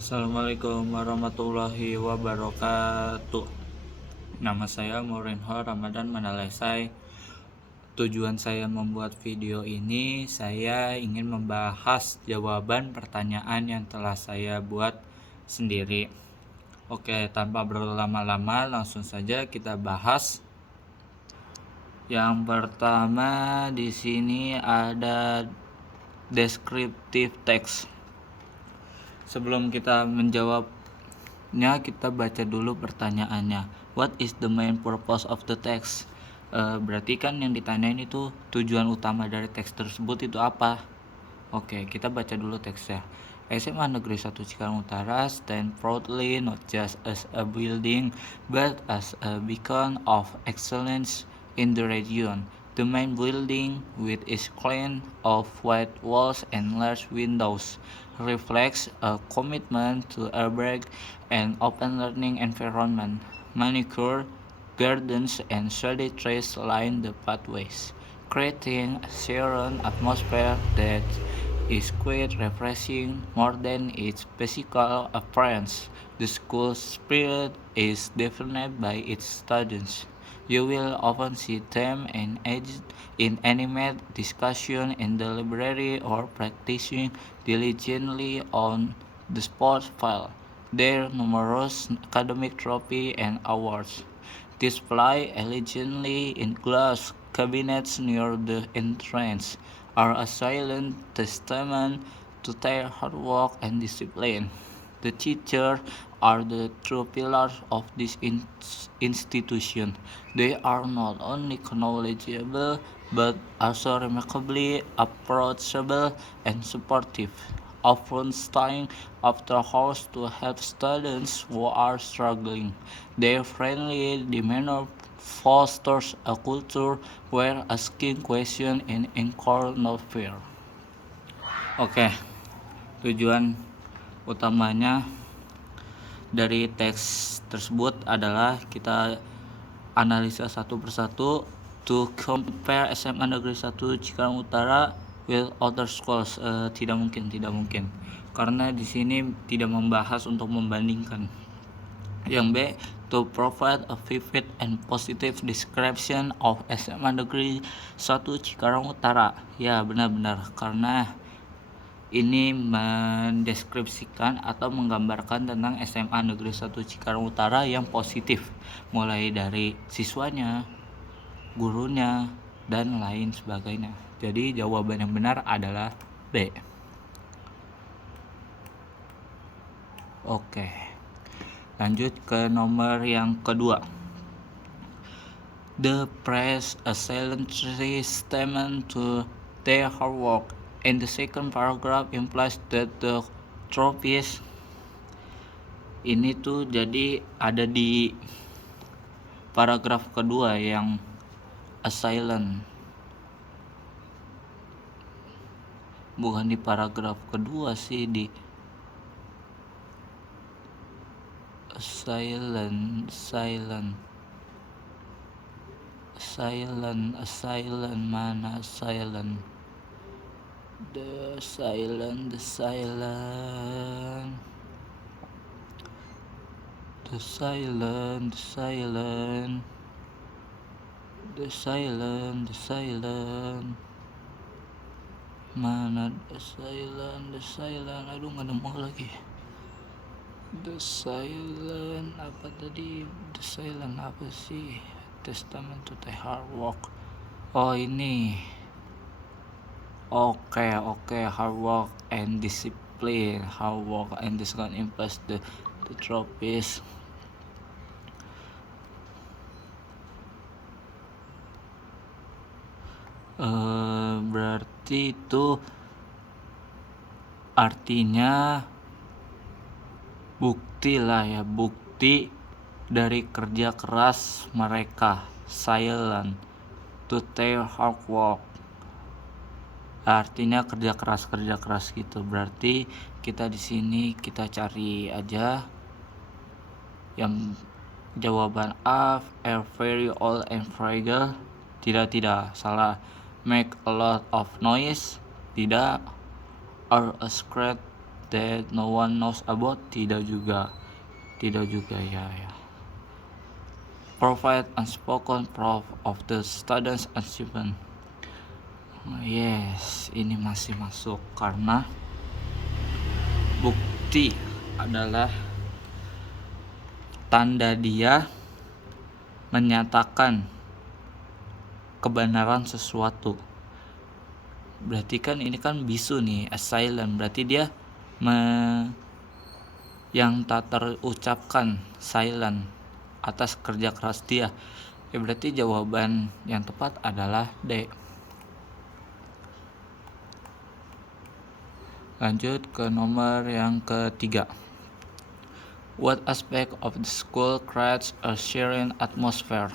Assalamualaikum warahmatullahi wabarakatuh. Nama saya Murinho Ramadan Manalesai. Tujuan saya membuat video ini, saya ingin membahas jawaban pertanyaan yang telah saya buat sendiri. Oke, tanpa berlama-lama langsung saja kita bahas. Yang pertama di sini ada descriptive text. Sebelum kita menjawabnya, kita baca dulu pertanyaannya. What is the main purpose of the text? Berarti kan yang ditanyain itu tujuan utama dari teks tersebut itu apa? Oke, kita baca dulu teksnya. SMA Negeri 1 Cikarang Utara stand proudly not just as a building but as a beacon of excellence in the region. The main building, with its clean of white walls and large windows, reflects a commitment to urban and open learning environment. Manicured gardens and shady trees line the pathways, creating a serene atmosphere that is quite refreshing more than its physical appearance. The school spirit is defined by its students. You will often see them engaged in animated discussion in the library or practicing diligently on the sports file. Their numerous academic trophies and awards display elegantly in glass cabinets near the entrance are a silent testament to their hard work and discipline. The teachers are the true pillars of this institution. They are not only knowledgeable but also remarkably approachable and supportive, often staying after hours to help students who are struggling. Their friendly demeanor fosters a culture where asking questions and incur no fear. Oke, tujuan utamanya dari teks tersebut adalah kita analisa satu persatu to compare SMA Negeri 1 Cikarang Utara with other schools. Tidak mungkin. Karena di sini tidak membahas untuk membandingkan. Yang B, to provide a vivid and positive description of SMA Negeri 1 Cikarang Utara. Ya, benar-benar karena ini mendeskripsikan atau menggambarkan tentang SMA Negeri 1 Cikarang Utara yang positif, mulai dari siswanya, gurunya, dan lain sebagainya. Jadi jawaban yang benar adalah B. Oke, lanjut ke nomor yang kedua. The press a silent statement to their hard work. In the second paragraph implies that the trophies ini tuh jadi ada di paragraf kedua yang a silent, bukan di paragraf kedua sih, di silent mana silent, the silent mana the silent, aduh nggak nemu lagi. The silent apa tadi? The silent apa sih? Testament to the hard work. Oh ini. Oke, hard work and discipline. Hard work and discipline implies the trophies. Berarti itu artinya bukti lah ya, bukti dari kerja keras mereka. Silent to their hard work, artinya kerja keras gitu. Berarti kita di sini kita cari aja yang jawaban A, are very old and fragile. Tidak, salah. Make a lot of noise. Tidak. Are a scratch that no one knows about? Tidak juga ya. Provide unspoken proof of the student's achievement. Yes, ini masih masuk karena bukti adalah tanda dia menyatakan kebenaran sesuatu. Berarti kan ini kan bisu nih, silent. Berarti dia yang tak terucapkan, silent, atas kerja keras dia. Berarti jawaban yang tepat adalah D. Lanjut ke nomor yang ketiga. What aspect of the school creates a sharing atmosphere?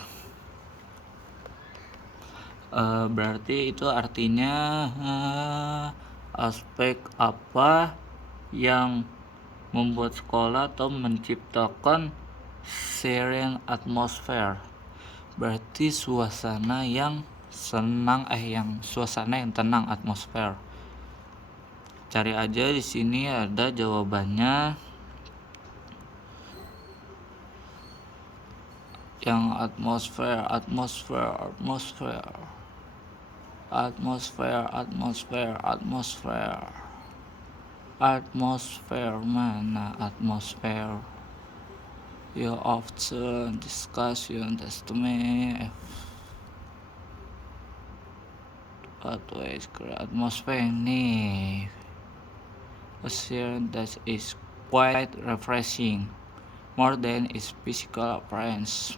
Berarti itu artinya aspek apa yang membuat sekolah atau menciptakan sharing atmosphere. Berarti suasana yang tenang, atmosfer. Cari aja di sini ada jawabannya. Yang atmosfer mana atmosfer? You often discussion estimate atmosfer nih. A sharing that is quite refreshing more than its physical appearance.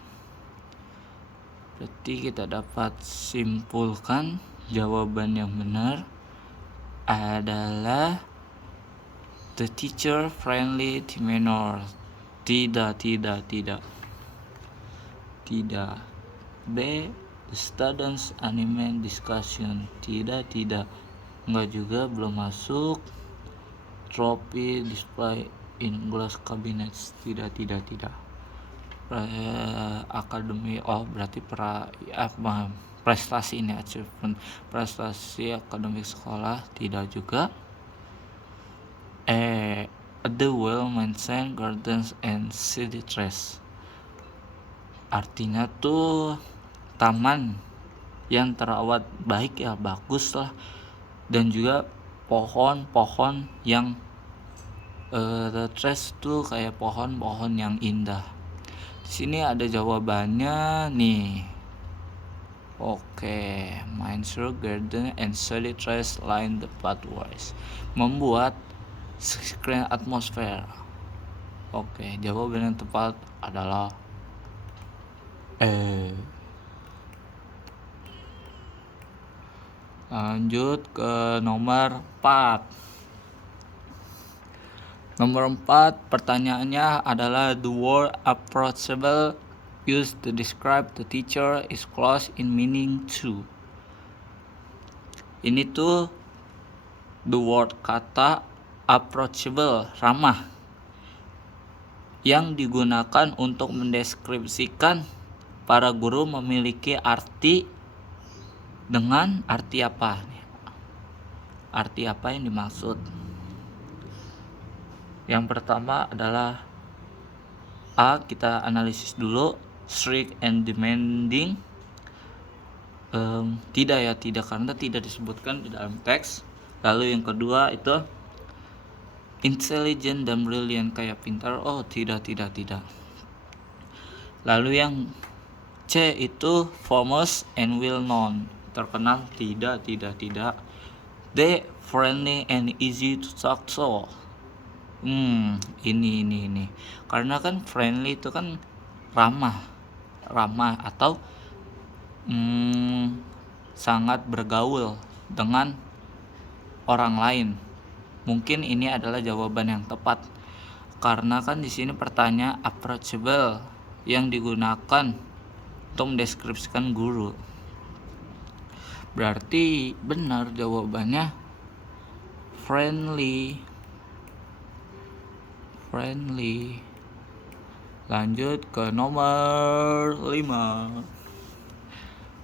Berarti kita dapat simpulkan jawaban yang benar adalah the teacher friendly demeanor. Tidak. B, the students animate discussion. Tidak. Enggak juga, belum masuk. Trophy display in glass cabinets. Tidak. Akademi, berarti prestasi ini, achievement, prestasi akademik sekolah. Tidak juga. The well-maintained gardens and city trees. Artinya tuh taman yang terawat baik ya, bagus lah. Dan juga pohon-pohon yang trees tuh kayak pohon-pohon yang indah. Di sini ada jawabannya nih. Oke, mainstream garden and city trees line the pathways. Membuat screen atmosphere. Oke, jawaban yang tepat adalah Lanjut ke nomor 4. Nomor 4, pertanyaannya adalah the word approachable used to describe the teacher is close in meaning to. Ini tuh the word, kata approachable, ramah, yang digunakan untuk mendeskripsikan para guru memiliki arti dengan arti apa? Arti apa yang dimaksud? Yang pertama adalah A, kita analisis dulu, strict and demanding. Tidak karena tidak disebutkan di dalam teks. Lalu yang kedua itu intelligent dan brilliant, kayak pintar. Tidak. Lalu yang C itu famous and well known, terkenal. Tidak. D, friendly and easy to talk to. Ini. Karena kan friendly itu kan ramah atau sangat bergaul dengan orang lain. Mungkin ini adalah jawaban yang tepat. Karena kan di sini pertanyaan approachable yang digunakan untuk mendeskripsikan guru. Berarti benar jawabannya friendly. Lanjut ke nomor 5.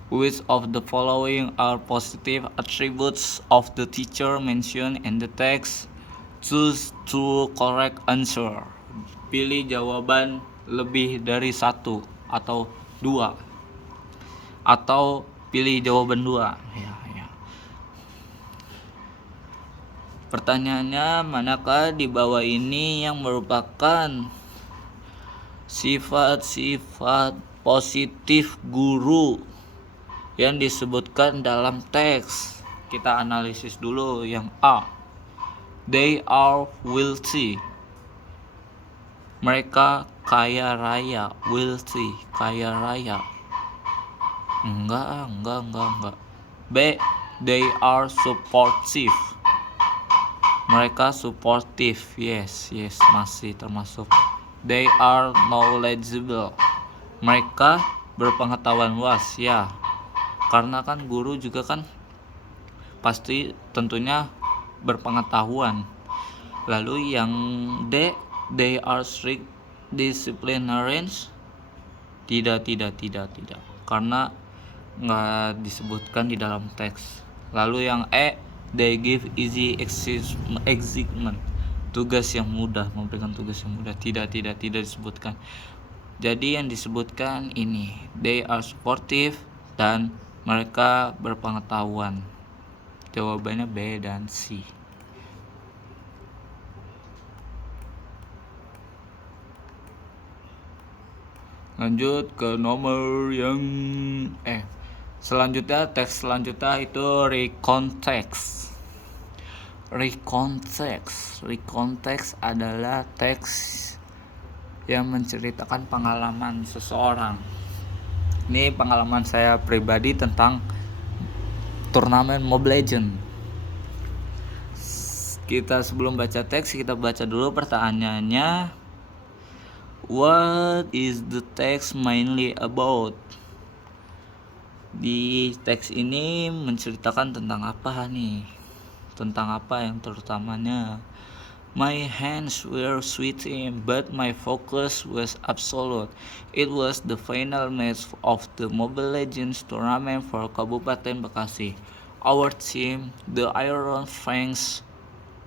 Which of the following are positive attributes of the teacher mentioned in the text? Choose two correct answer. Pilih jawaban lebih dari satu atau dua. Atau pilih jawaban dua. Ya. Pertanyaannya, manakah di bawah ini yang merupakan sifat-sifat positif guru yang disebutkan dalam teks? Kita analisis dulu. Yang A, they are wealthy. Mereka kaya raya. Wealthy, kaya raya. Enggak. B, they are supportive. Mereka supportive. Yes, masih termasuk. They are knowledgeable. Mereka berpengetahuan luas. Ya, karena kan guru juga kan pasti tentunya berpengetahuan. Lalu yang D, they are strict disciplinarians. Tidak, karena nggak disebutkan di dalam teks. Lalu yang E, they give easy assignment, tugas yang mudah, memberikan tugas yang mudah. Tidak disebutkan. Jadi yang disebutkan ini, they are supportive dan mereka berpengetahuan. Jawabannya B dan C. Lanjut ke nomor yang selanjutnya, teks selanjutnya itu recontext. Recontext adalah teks yang menceritakan pengalaman seseorang. Ini pengalaman saya pribadi tentang turnamen Mobile Legends. Kita sebelum baca teks, kita baca dulu pertanyaannya. What is the text mainly about? Di teks ini menceritakan tentang apa nih? Tentang apa yang terutamanya? My hands were sweating, but my focus was absolute. It was the final match of the Mobile Legends tournament for Kabupaten Bekasi. Our team, the Iron Fangs,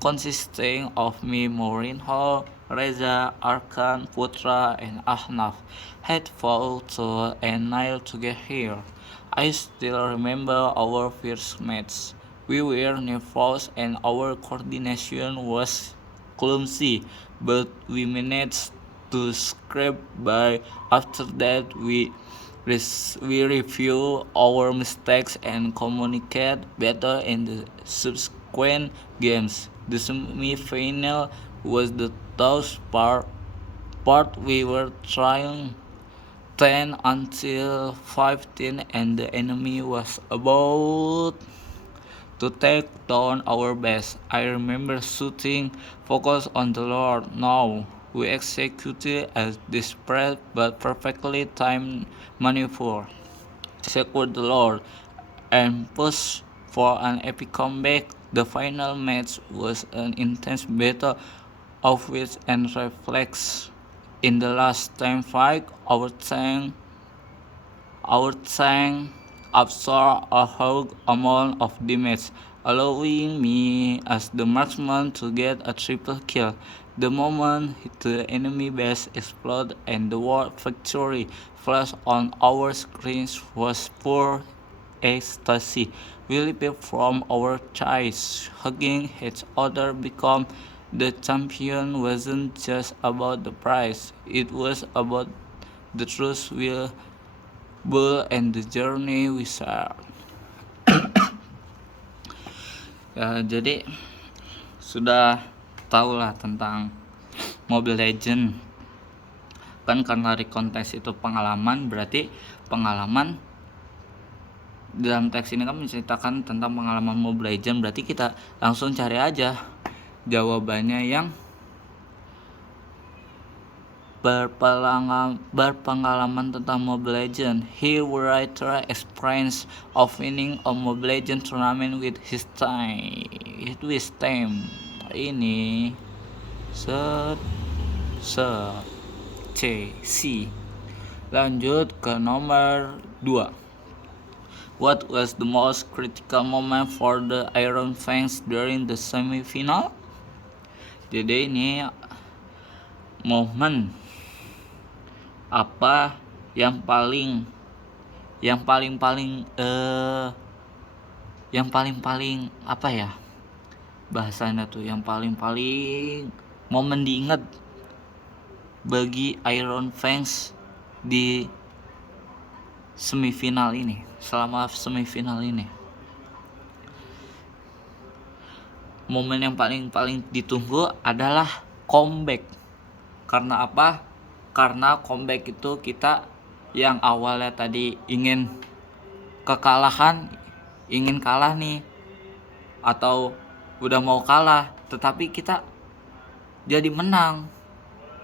consisting of me, Mourinho, Reza, Arkan, Putra, and Ahnaf, had fought and nailed to get here. I still remember our first match. We were nervous and our coordination was clumsy, but we managed to scrape by. After that, we review our mistakes and communicate better in the subsequent games. The semi-final was the toughest part. We were trying 10 until 15 and the enemy was about to take down our best. I remember shooting focus on the Lord. Now we executed a desperate but perfectly timed maneuver, secured the Lord, and pushed for an epic comeback. The final match was an intense battle of wits and reflex. In the last time fight, our tank absorbed a huge amount of damage, allowing me as the marksman to get a triple kill. The moment the enemy base exploded and the word victory flashed on our screens was pure ecstasy. We leaped from our chairs, hugging each other because the champion wasn't just about the prize, it was about the truth we built and the journey we share. Ya, jadi sudah tahu lah tentang Mobile Legends. Kan karena recontext itu pengalaman, berarti pengalaman dalam teks ini kan menceritakan tentang pengalaman Mobile Legends, berarti kita langsung cari aja jawabannya yang berpengalaman tentang Mobile Legends. Here writer experience of winning a Mobile Legends tournament with his team. Ini C. Lanjut ke nomor 2. What was the most critical moment for the Iron Fangs during the semi-final? Jadi ini momen apa yang paling apa ya bahasanya tuh, yang paling momen diingat bagi Iron Fans di semifinal ini, selama semifinal ini. Momen yang paling ditunggu adalah comeback. Karena apa? Karena comeback itu kita yang awalnya tadi ingin kekalahan, ingin kalah nih, atau udah mau kalah, tetapi kita jadi menang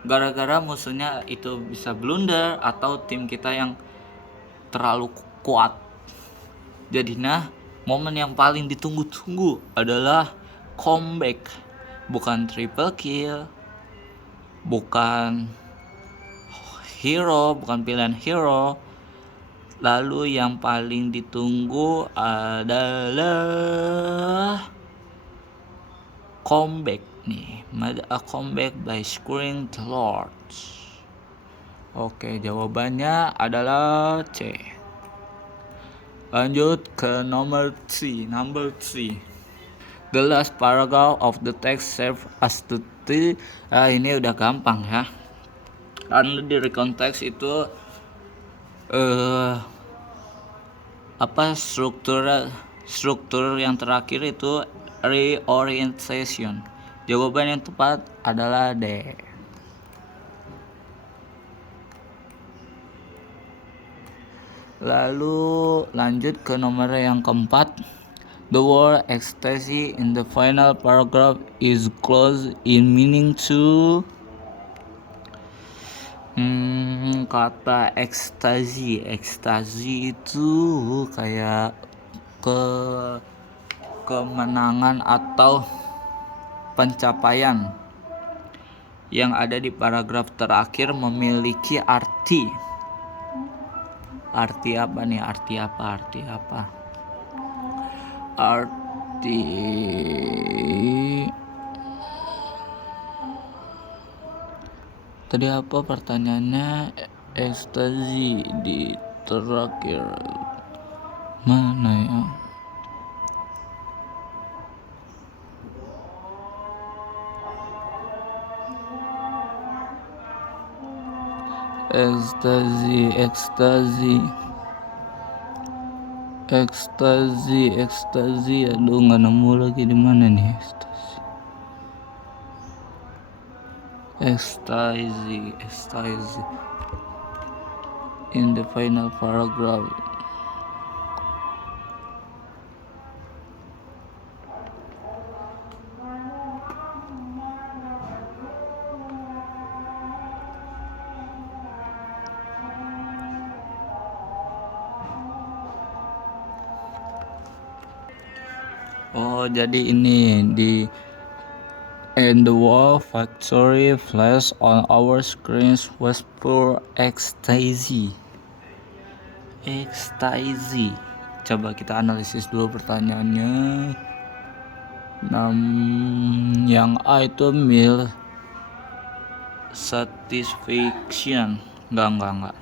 gara-gara musuhnya itu bisa blunder atau tim kita yang terlalu kuat. Jadinya momen yang paling ditunggu-tunggu adalah comeback, bukan triple kill, bukan hero, bukan pilihan hero. Lalu yang paling ditunggu adalah comeback nih, a comeback by scoring the Lords. Oke, jawabannya adalah C. Lanjut ke number 3. The last paragraph of the text serve as the ini udah gampang ya. Karena di recount text itu struktur yang terakhir itu reorientation. Jawaban yang tepat adalah D. Lalu lanjut ke nomor yang keempat. The word ecstasy in the final paragraph is close in meaning to kata ekstasi itu kayak kemenangan atau pencapaian yang ada di paragraf terakhir memiliki arti apa nih? Arti tadi apa pertanyaannya? Ekstasi di terakhir mana ya? Ekstasi, aduh nggak nemu lagi di mana nih ekstasi in the final paragraph. Oh, jadi ini di and the wall factory flash on our screens was pure ecstasy. Coba kita analisis dulu pertanyaannya. Yang A itu meal satisfaction. Enggak.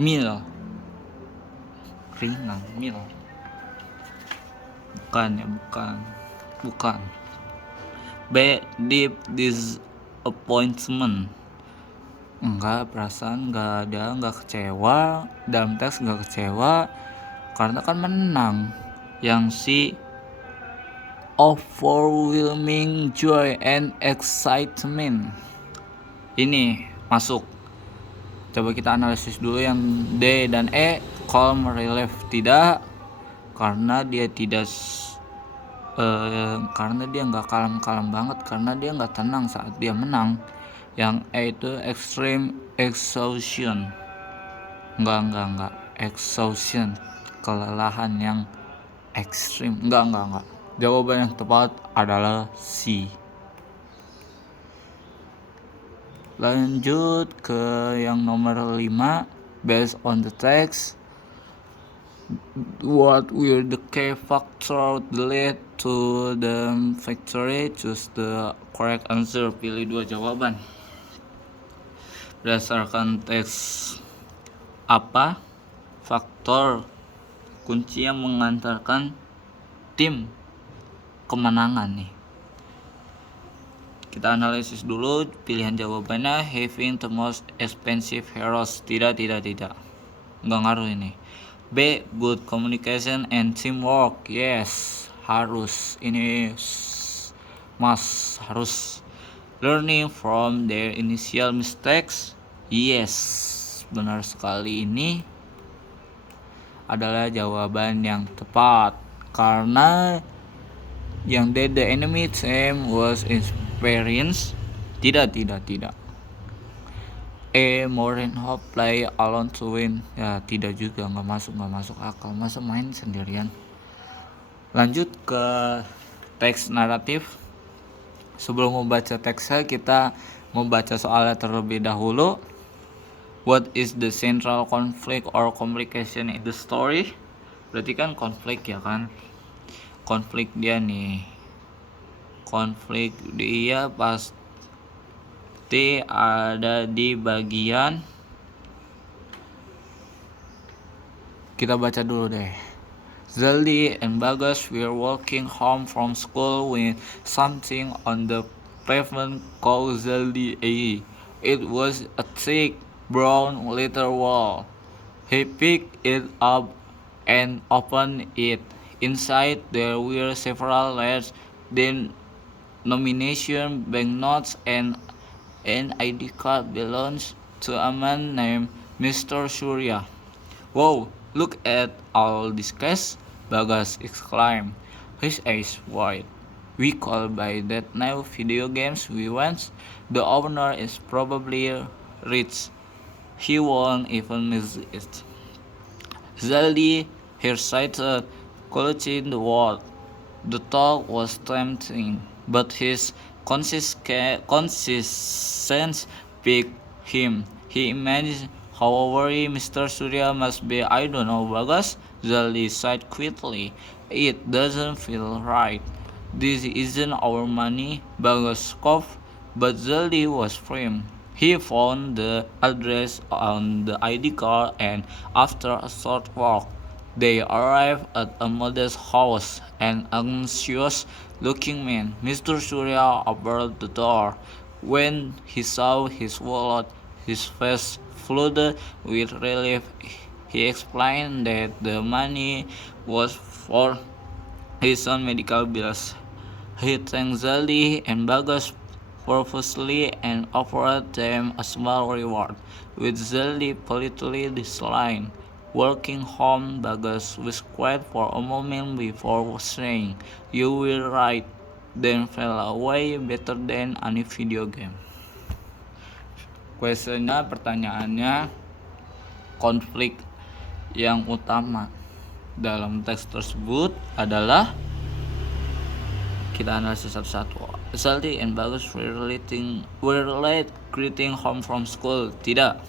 Meal. Ringan, meal. Bukan. B. Deep disappointment. Enggak, perasaan enggak ada, enggak kecewa. Dalam teks enggak kecewa karena kan menang. Yang C. Overwhelming joy and excitement. Ini masuk. Coba kita analisis dulu yang D dan E. Calm relief, tidak, karena dia nggak kalem banget, karena dia nggak tenang saat dia menang. Yang E itu extreme exhaustion, enggak exhaustion, kelelahan yang ekstrim, enggak. Jawaban yang tepat adalah C. Lanjut ke yang nomor 5. Based on the text, What were the key factors that led to the victory? Choose the correct answer. Pilih dua jawaban. Berdasarkan teks apa faktor kunci yang mengantarkan tim kemenangan nih? Kita analisis dulu pilihan jawabannya. Having the most expensive heroes. Tidak. Nggak ngaruh ini. B. Good communication and teamwork. Yes, harus. Ini harus. Learning from their initial mistakes. Yes, benar sekali. Ini adalah jawaban yang tepat karena yang the enemy team was experienced. Tidak. Mourinho play alone to win. Ya tidak juga, nggak masuk akal. Masa main sendirian. Lanjut ke teks naratif. Sebelum membaca teksnya, kita membaca soalnya terlebih dahulu. What is the central conflict or complication in the story? Berarti kan konflik ya kan. Konflik dia nih. Konflik dia pasti ada di bagian, kita baca dulu deh. Zaldi and Bagas were walking home from school when something on the pavement caught Zaldi. It was a thick brown leather wall. He picked it up and opened it. Inside there were several letters, denomination banknotes, and an ID card belongs to a man named Mr. Surya. Wow, look at all this cash, Bagas exclaimed, his eyes wide. We call by that now video games we want. The owner is probably rich. He won't even miss it. Zaldi hesitated, clutching the wall. The talk was tempting, but his conscience picked him. He imagined how worried Mr. Surya must be. I don't know, Bagas, Zaldi sighed quickly. It doesn't feel right. This isn't our money, Bagas coughed, but Zaldi was firm. He found the address on the ID card, and after a short walk, they arrived at a modest house. An anxious-looking man, Mr. Surya, opened the door. When he saw his wallet, his face flooded with relief. He explained that the money was for his own medical bills. He thanked Zaldi and Bagas profusely and offered them a small reward, which Zaldi politely declined. Walking home, Bagas was quiet for a moment before saying, "You were right," then fell away better than any video game. Pertanyaannya, konflik yang utama dalam teks tersebut adalah, kita analisis satu-satu. Zaldi and Bagas were late greeting home from school. Tidak.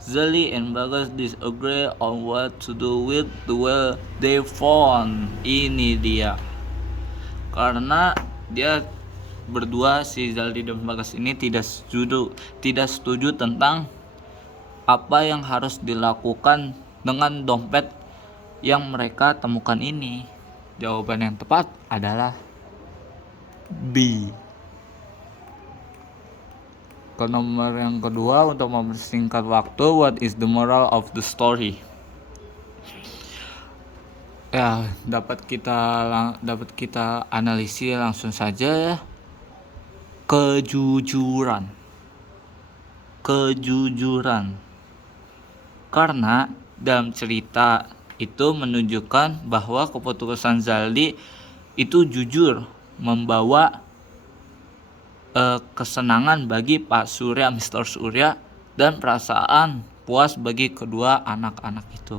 Zaldi and Bagas disagree on what to do with the well they found. Ini dia. Karena dia berdua, si Zaldi dan Bagas ini tidak setuju tentang apa yang harus dilakukan dengan dompet yang mereka temukan ini. Jawaban yang tepat adalah B. Ke nomor yang kedua, untuk mempersingkat waktu, what is the moral of the story? Ya, dapat kita analisis langsung saja ya. Kejujuran. Karena dalam cerita itu menunjukkan bahwa keputusan Zaldi itu jujur, membawa kesenangan bagi Pak Surya, Mr. Surya, dan perasaan puas bagi kedua anak-anak itu.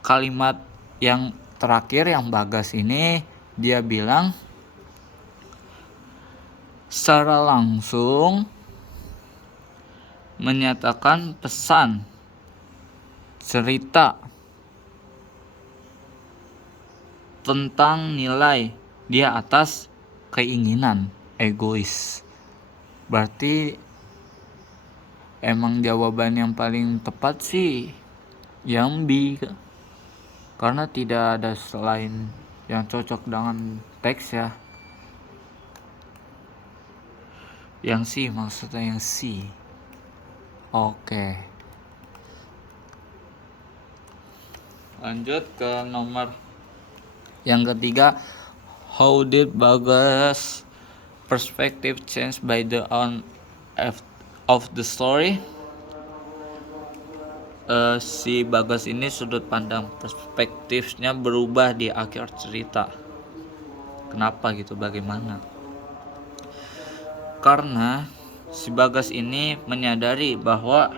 Kalimat yang terakhir yang Bagas ini, dia bilang secara langsung menyatakan pesan cerita tentang nilai dia atas keinginan egois. Berarti emang jawaban yang paling tepat sih yang B, karena tidak ada selain yang cocok dengan teks ya. Yang C, maksudnya yang C. Oke. Lanjut ke nomor yang ketiga. How did Bagas' perspective change by the end of the story? Si Bagas ini sudut pandang perspektifnya berubah di akhir cerita. Kenapa gitu? Bagaimana? Karena si Bagas ini menyadari bahwa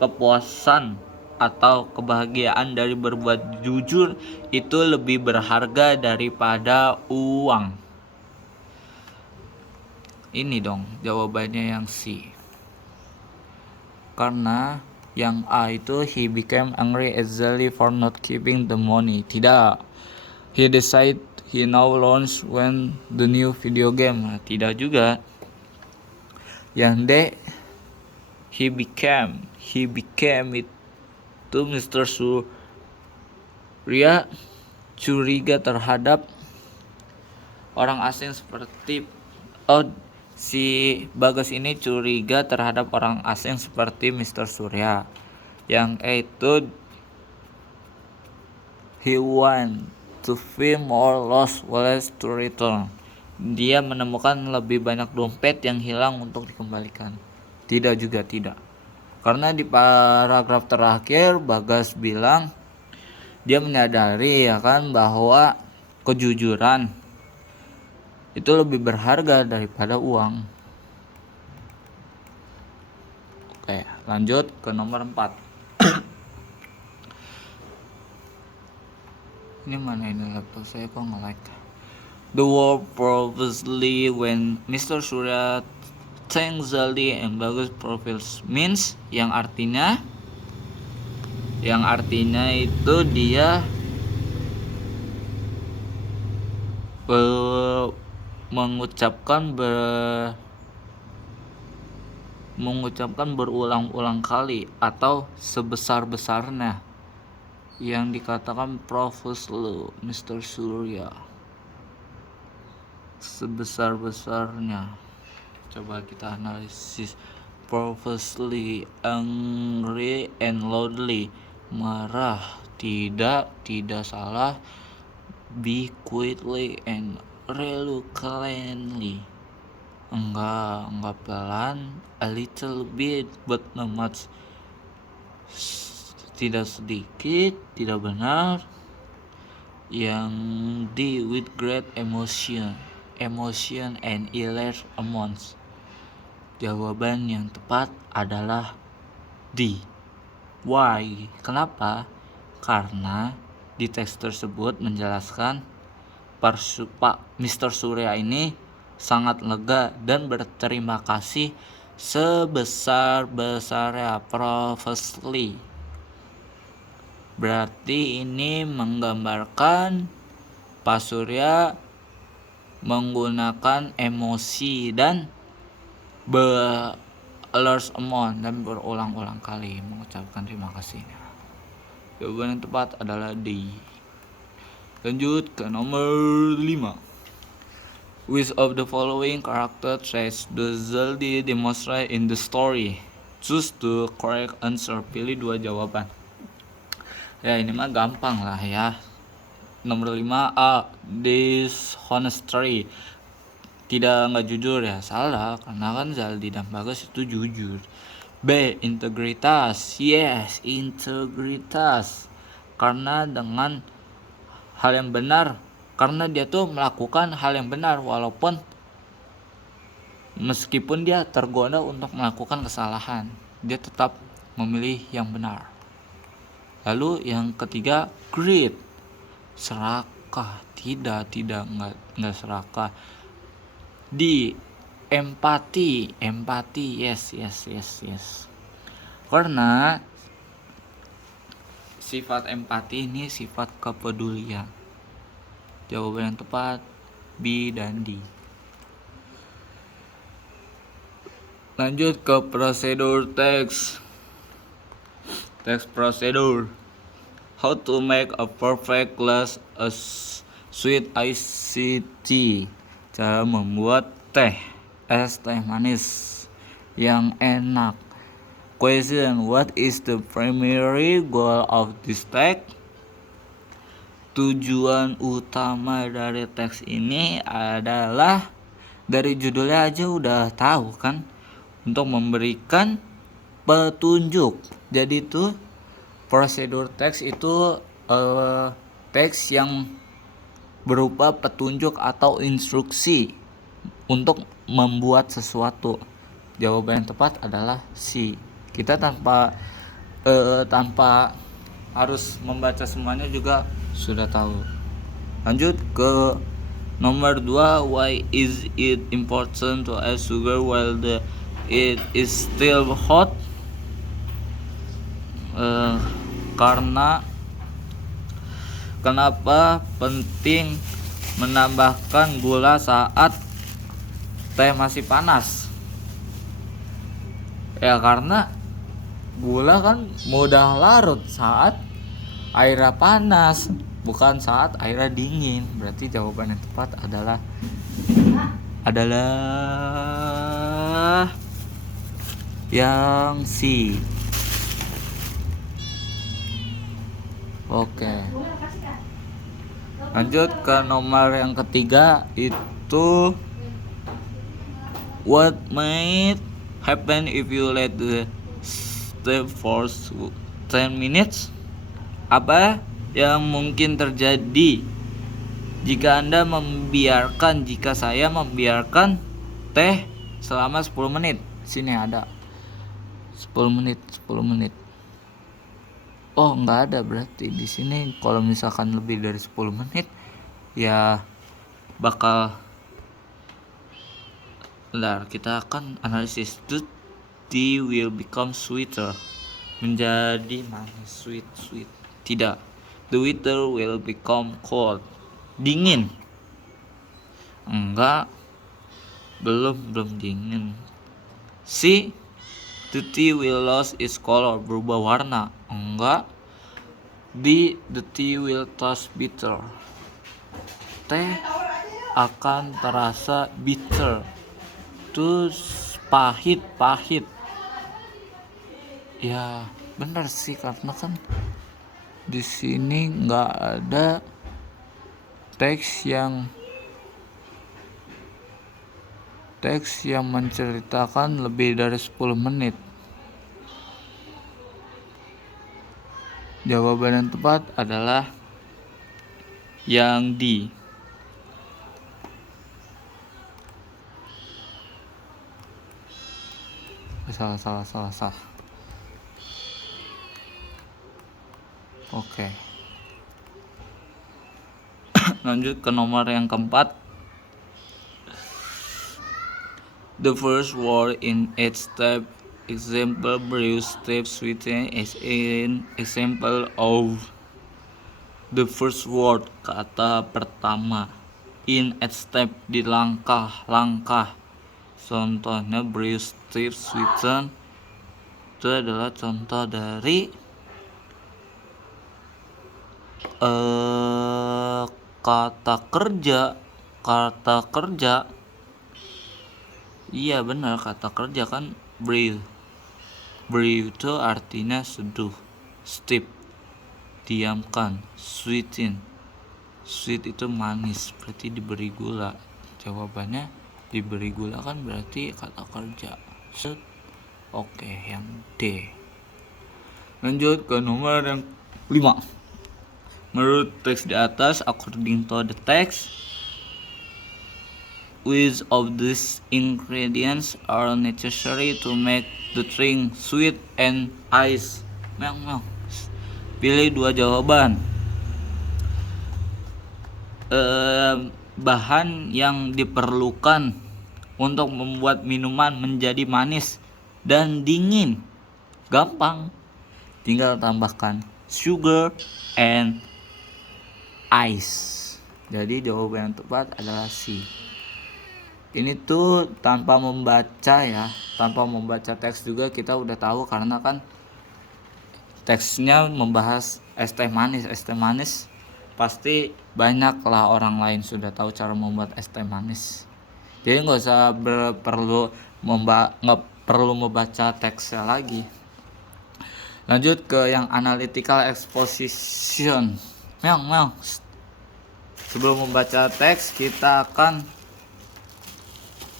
kepuasan atau kebahagiaan dari berbuat jujur itu lebih berharga daripada uang. Ini dong jawabannya yang C. Karena yang A itu he became angry at Zali for not keeping the money. Tidak. He decided he now launch when the new video game. Tidak juga. Yang D, he became itu Mr. Surya curiga terhadap orang asing seperti si Bagas ini curiga terhadap orang asing seperti Mr. Surya. Yang E itu he want to find more lost wallets to return. Dia menemukan lebih banyak dompet yang hilang untuk dikembalikan. Tidak juga, tidak. Karena di paragraf terakhir Bagas bilang dia menyadari ya kan bahwa kejujuran itu lebih berharga daripada uang. Oke, lanjut ke nomor 4. Ini mana ini laptop saya kok nge-lag. The word purposely when Mr. Surya thanks Zali and Bagus profiles means yang artinya itu dia mengucapkan berulang-ulang kali atau sebesar-besarnya yang dikatakan profusely Mr. Surya, sebesar-besarnya. Coba kita analisis. Profusely, angry and loudly, marah, tidak salah. Be quietly and reluctantly, enggak pelan. A little bit but not much, tidak sedikit, tidak benar. Yang D, with great emotion and large amounts. Jawaban yang tepat adalah D. Why? Kenapa? Karena di teks tersebut menjelaskan Pak Mr. Surya ini sangat lega dan berterima kasih sebesar-besarnya profusely. Berarti ini menggambarkan Pak Surya menggunakan emosi dan large amount dan berulang-ulang kali mengucapkan terima kasihnya. Jawaban yang tepat adalah D. Lanjut ke nomor 5. Which of the following character traits does Zaldi demonstrate in the story? Choose the correct answer. Pilih 2 jawaban. Ya ini mah gampang lah ya. Nomor 5 A, dishonesty. Nggak jujur ya, salah karena kan Zaldi dan Bagas itu jujur. B, integritas. Yes, integritas. Karena dengan hal yang benar, karena dia tuh melakukan hal yang benar walaupun meskipun dia tergoda untuk melakukan kesalahan, dia tetap memilih yang benar. Lalu yang ketiga, greed. Serakah. Tidak enggak serakah. D, empati. Yes. Karena Sifat empati ini sifat kepedulian. Jawaban yang tepat B dan D. Lanjut ke prosedur teks. Teks prosedur. How to make a perfect glass of sweet iced tea. Cara membuat es teh manis yang enak. Question: what is the primary goal of this text? Tujuan utama dari teks ini adalah, dari judulnya aja udah tahu kan, untuk memberikan petunjuk. Jadi tuh prosedur teks itu teks yang berupa petunjuk atau instruksi untuk membuat sesuatu. Jawaban yang tepat adalah C. Kita tanpa harus membaca semuanya juga sudah tahu. Lanjut ke nomor 2. Why is it important to add sugar while it is still hot? Kenapa penting menambahkan gula saat teh masih panas? Ya karena gula kan mudah larut saat airnya panas, bukan saat airnya dingin. Berarti jawaban yang tepat adalah yang C. Oke. Lanjut ke nomor yang ketiga, itu what might happen if you let the step for 10 minutes? Apa yang mungkin terjadi jika saya membiarkan teh selama 10 menit? Sini ada 10 menit. Oh, nggak ada berarti di sini. Kalau misalkan lebih dari 10 menit ya bakal, kita akan analisis. The tea will become sweeter, menjadi manis. Sweet. Tidak. The water will become cold, dingin. Enggak, belum dingin. C. The tea will lose its color, berubah warna. Enggak. D. The tea will taste bitter. Teh akan terasa bitter, terus pahit. Ya benar sih, karena kan di sini nggak ada teks yang menceritakan lebih dari 10 menit. Jawaban yang tepat adalah yang D. Salah. Oke. Lanjut ke nomor yang keempat. The first word in each step. Example, brew, step, sweeten is an example of the first word. Kata pertama in each step, di langkah-langkah. Contohnya brew, step, sweeten itu adalah contoh dari kata kerja. Iya benar, kata kerja kan brew itu artinya seduh. Steep, diamkan. Sweet itu manis, berarti diberi gula. Jawabannya diberi gula kan berarti kata kerja. Oke, yang D. Lanjut ke nomor yang 5. Menurut teks di atas, according to the text, which of these ingredients are necessary to make the drink sweet and ice? Pilih 2 jawaban. Bahan yang diperlukan untuk membuat minuman menjadi manis dan dingin. Gampang, tinggal tambahkan sugar, and ice. Jadi jawaban yang tepat adalah C. Ini tuh tanpa membaca ya, tanpa membaca teks juga kita udah tahu, karena kan teksnya membahas es teh manis. Es teh manis pasti banyak lah orang lain sudah tahu cara membuat es teh manis. Jadi nggak usah nggak perlu membaca teksnya lagi. Lanjut ke yang analytical exposition. Meong. Sebelum membaca teks, kita akan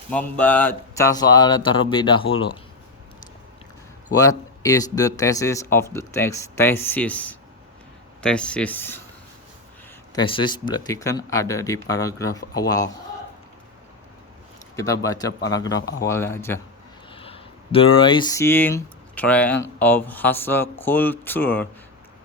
membaca soalnya terlebih dahulu. What is the thesis of the text? Tesis berarti kan ada di paragraf awal. Kita baca paragraf awalnya aja. The rising trend of hustle culture,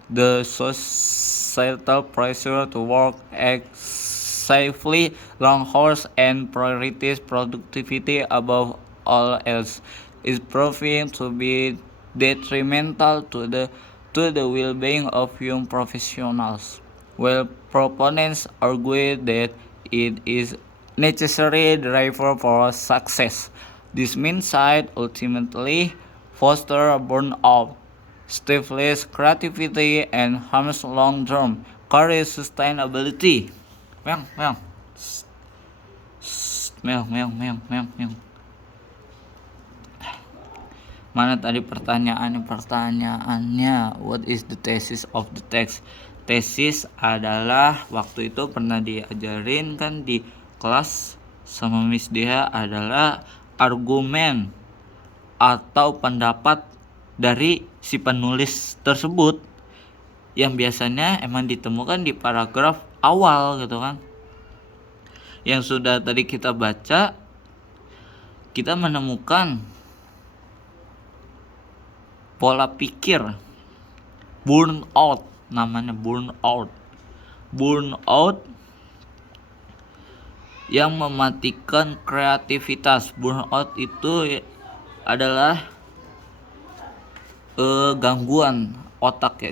the societal pressure to work excessively long hours and prioritize productivity above all else, is proving to be detrimental to the well-being of young professionals. While proponents argue that it is necessary driver for success, this means side ultimately foster burnout, stifles creativity, and harms long-term career sustainability. Meong. Mana tadi pertanyaannya? What is the thesis of the text? Tesis adalah, waktu itu pernah diajarin kan di kelas sama Miss Dia, adalah argumen atau pendapat dari si penulis tersebut yang biasanya emang ditemukan di paragraf awal gitu kan. Yang sudah tadi kita baca, kita menemukan pola pikir burnout, namanya burnout yang mematikan kreativitas. Burnout itu adalah gangguan otak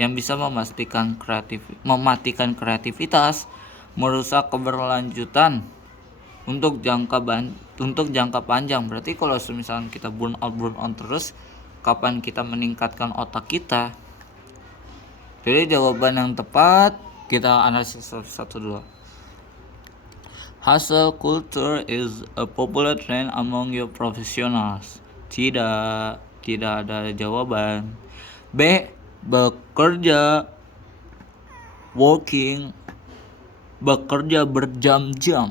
yang bisa mematikan kreativitas, merusak keberlanjutan untuk jangka panjang. Berarti kalau misalnya kita burn out terus, kapan kita meningkatkan otak kita? Jadi jawaban yang tepat kita analisis satu dulu. Hustle culture is a popular trend among your professionals. Tidak ada jawaban. B. Bekerja berjam-jam,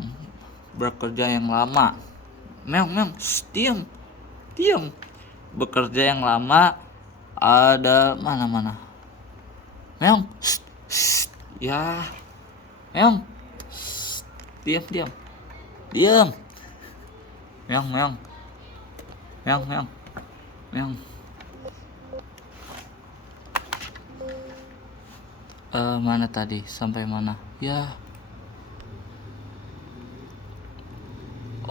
bekerja yang lama. Meong, diam. Bekerja yang lama ada mana? Meong, ya. Meong, diam. Meong. Mana tadi? Sampai mana? Ya.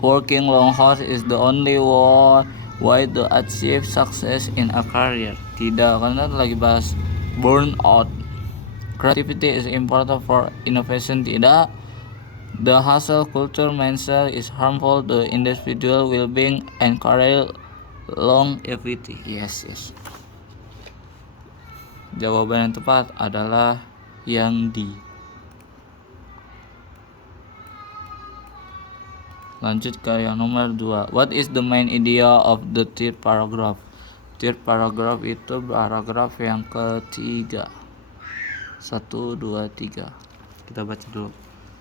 Working long hours is the only way to achieve success in a career. Tidak, karena lagi bahas burnout. Creativity is important for innovation. Tidak. The hustle culture mindset is harmful to individual well-being and career longevity. Yes. Jawaban yang tepat adalah yang D. Lanjut ke yang nomor 2. What is the main idea of the third paragraph? Third paragraph itu paragraf yang ketiga. 1, 2, 3. Kita baca dulu.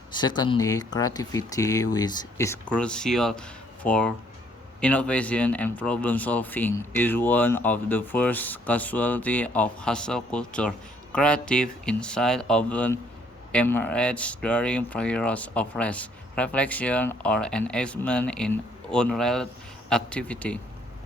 Secondly, creativity which is crucial for innovation and problem solving is one of the first casualty of hustle culture. Creative insight often emerges during periods of rest, reflection, or engagement in unrelated activity.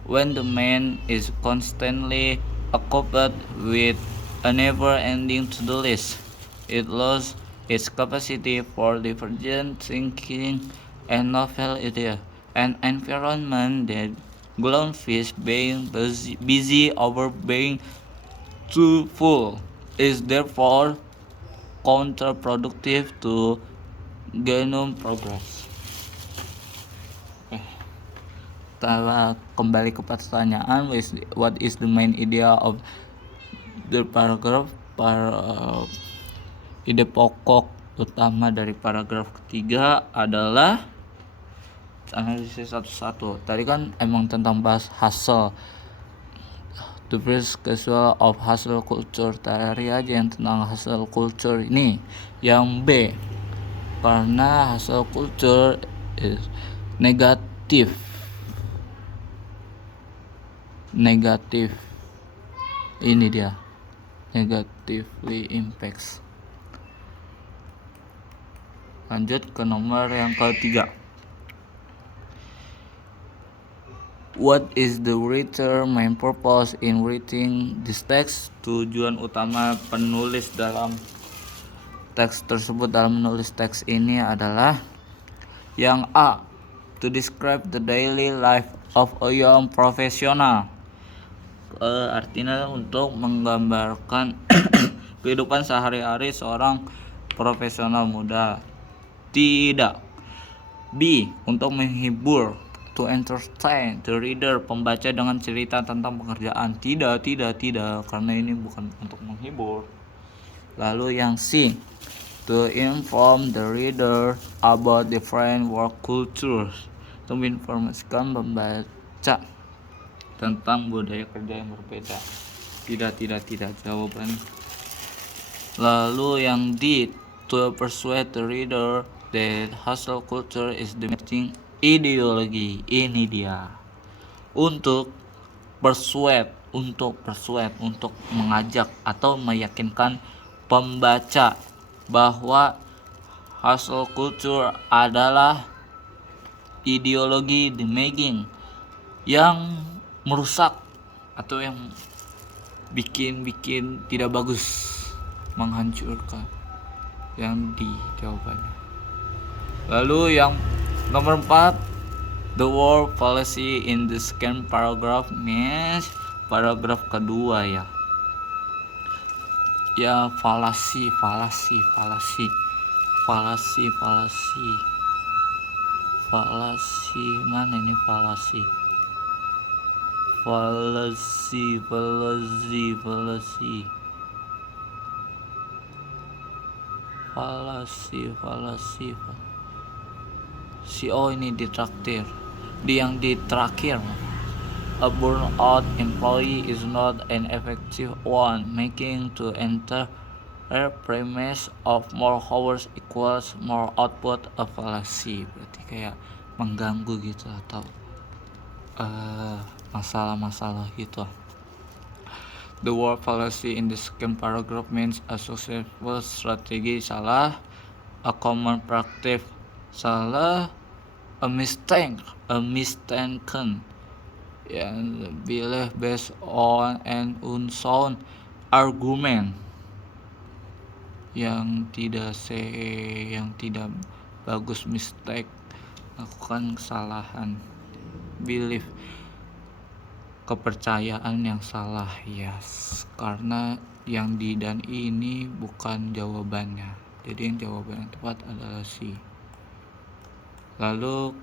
When the mind is constantly occupied with a never-ending to-do list, it loses its capacity for divergent thinking and novel ideas. An environment that glorifies being busy over being too full is therefore counterproductive to genome progress. Kita kembali ke pertanyaan, what is the main idea of the paragraph? Ide pokok utama dari paragraf ketiga adalah analisis satu-satu. Tadi kan emang tentang bahas hustle, the first casual of hustle culture. Tadi aja yang tentang hustle culture ini. Yang B, karena hustle culture is negatif, ini dia, negatively impacts. Lanjut ke nomor yang ketiga. What is the writer main purpose in writing this text? Tujuan utama penulis dalam teks tersebut, dalam menulis teks ini adalah yang A, to describe the daily life of a young professional. Artinya untuk menggambarkan kehidupan sehari-hari seorang profesional muda. Tidak. B, untuk menghibur, to entertain the reader, pembaca dengan cerita tentang pekerjaan. Tidak, karena ini bukan untuk menghibur. Lalu yang C, to inform the reader about different work cultures, untuk menginformasikan pembaca tentang budaya kerja yang berbeda. Tidak jawaban. Lalu yang D, to persuade the reader that hustle culture is the main ideology. Ini dia, untuk persuade, untuk mengajak atau meyakinkan pembaca bahwa hustle culture adalah ideologi the making, yang merusak atau yang bikin tidak bagus, menghancurkan. Yang di jawabannya. Lalu yang nomor 4, the word fallacy in the second paragraph means paragraf kedua ya. Ya, falasi mana ini falasi? Oh, ini ditraktir. Yang di terakhir, a burnout employee is not an effective one, making to enter a premise of more hours equals more output, a fallacy. Berarti kayak mengganggu gitu atau masalah gitu. The word fallacy in the second paragraph means a successful strategy. Salah, a common practice. Salah, a mistaken, and belief based on an unsound argument. Yang tidak bagus, mistake, lakukan kesalahan. Belief, kepercayaan yang salah. Yes, karena yang di dan ini bukan jawabannya, jadi yang jawaban yang tepat adalah C. Lalu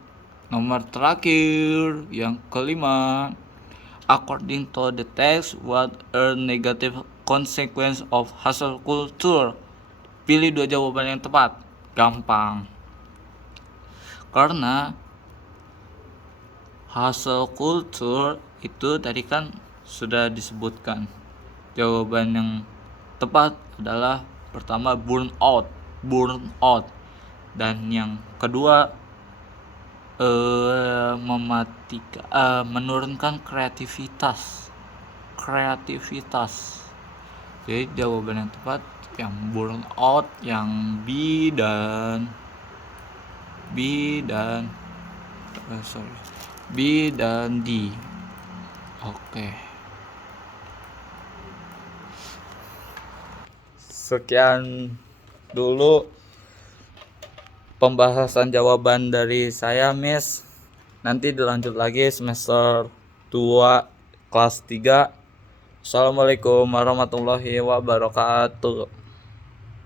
nomor terakhir, yang kelima, according to the text, what are negative consequence of hustle culture? Pilih 2 jawaban yang tepat. Gampang, karena hustle culture itu tadi kan sudah disebutkan. Jawaban yang tepat adalah pertama, burnout, dan yang kedua menurunkan kreativitas. Jadi jawaban yang tepat yang burnout, yang B dan D. Oke. Sekian dulu pembahasan jawaban dari saya, Miss. Nanti dilanjut lagi semester 2 kelas 3 Assalamualaikum warahmatullahi wabarakatuh.